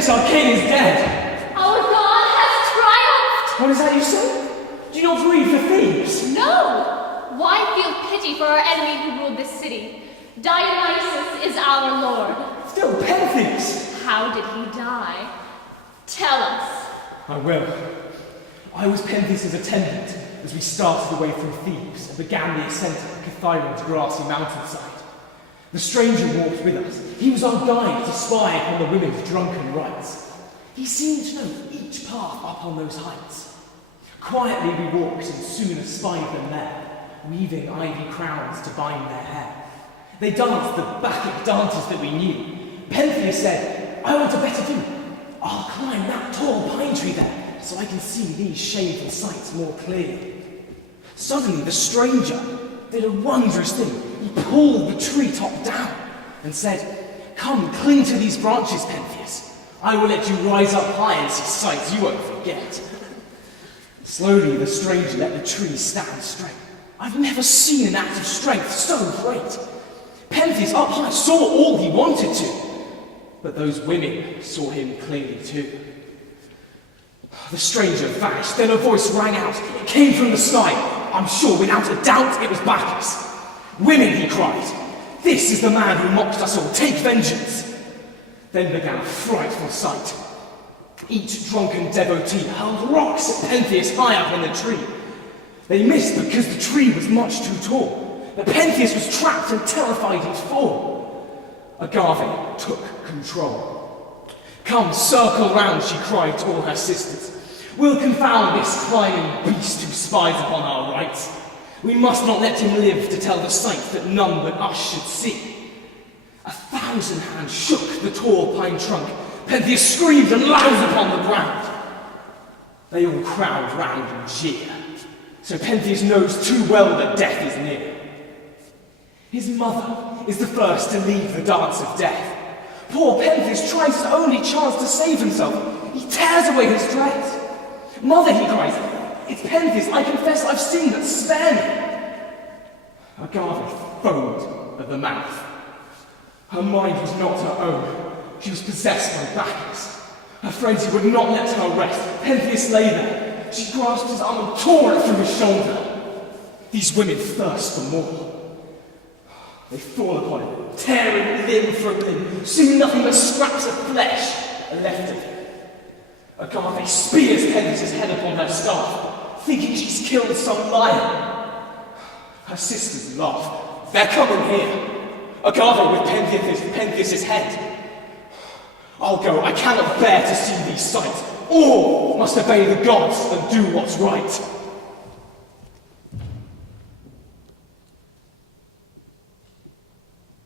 Pentheus, our king, is dead. Our god has triumphed. What is that you say? Do you not grieve for Thebes? No. Why feel pity for our enemy who ruled this city? Dionysus is our lord. Still, Pentheus. How did he die? Tell us. I will. I was Pentheus' attendant as we started away from Thebes and began the ascent of Kithyron's grassy mountainside. The stranger walked with us. He was our guide to spy upon the women's drunken rites. He seemed to know each path up on those heights. Quietly we walked and soon espied them there, weaving ivy crowns to bind their hair. They danced the Bacchic dances that we knew. Pentheus said, I want a better do. I'll climb that tall pine tree there, so I can see these shameful sights more clearly. Suddenly the stranger did a wondrous thing. He pulled the treetop down and said, come, cling to these branches, Pentheus. I will let you rise up high and see sights you won't forget. Slowly the stranger let the tree stand straight. I've never seen an act of strength so great. Pentheus up high saw all he wanted to, but those women saw him clearly too. The stranger vanished, then a voice rang out. It came from the sky. I'm sure without a doubt it was Bacchus. Women, he cried, this is the man who mocked us all. Take vengeance. Then began a frightful sight. Each drunken devotee hurled rocks at Pentheus high up in the tree. They missed because the tree was much too tall. But Pentheus was trapped and terrified he'd fall. Agave took control. Come, circle round, she cried to all her sisters. We'll confound this climbing beast who spies upon our rights. We must not let him live to tell the sight that none but us should see. 1,000 hands shook the tall pine trunk. Pentheus screamed and loud upon the ground. They all crowd round and jeer. So Pentheus knows too well that death is near. His mother is the first to leave the dance of death. Poor Pentheus tries his only chance to save himself. He tears away his dress. Mother, he cries, it's Pentheus, I confess I've sinned, but spare me. Agave foamed at the mouth. Her mind was not her own. She was possessed by Bacchus. Her frenzy would not let her rest. Pentheus lay there. She grasped his arm and tore it from his shoulder. These women thirst for more. They fall upon him, tearing limb from limb. Soon nothing but scraps of flesh are left of him. Agave spears Pentheus' head upon her staff, thinking she's killed some lion. Her sisters laugh. They're coming here. Agave with Pentheus' head. I'll go. I cannot bear to see these sights. All must obey the gods and do what's right.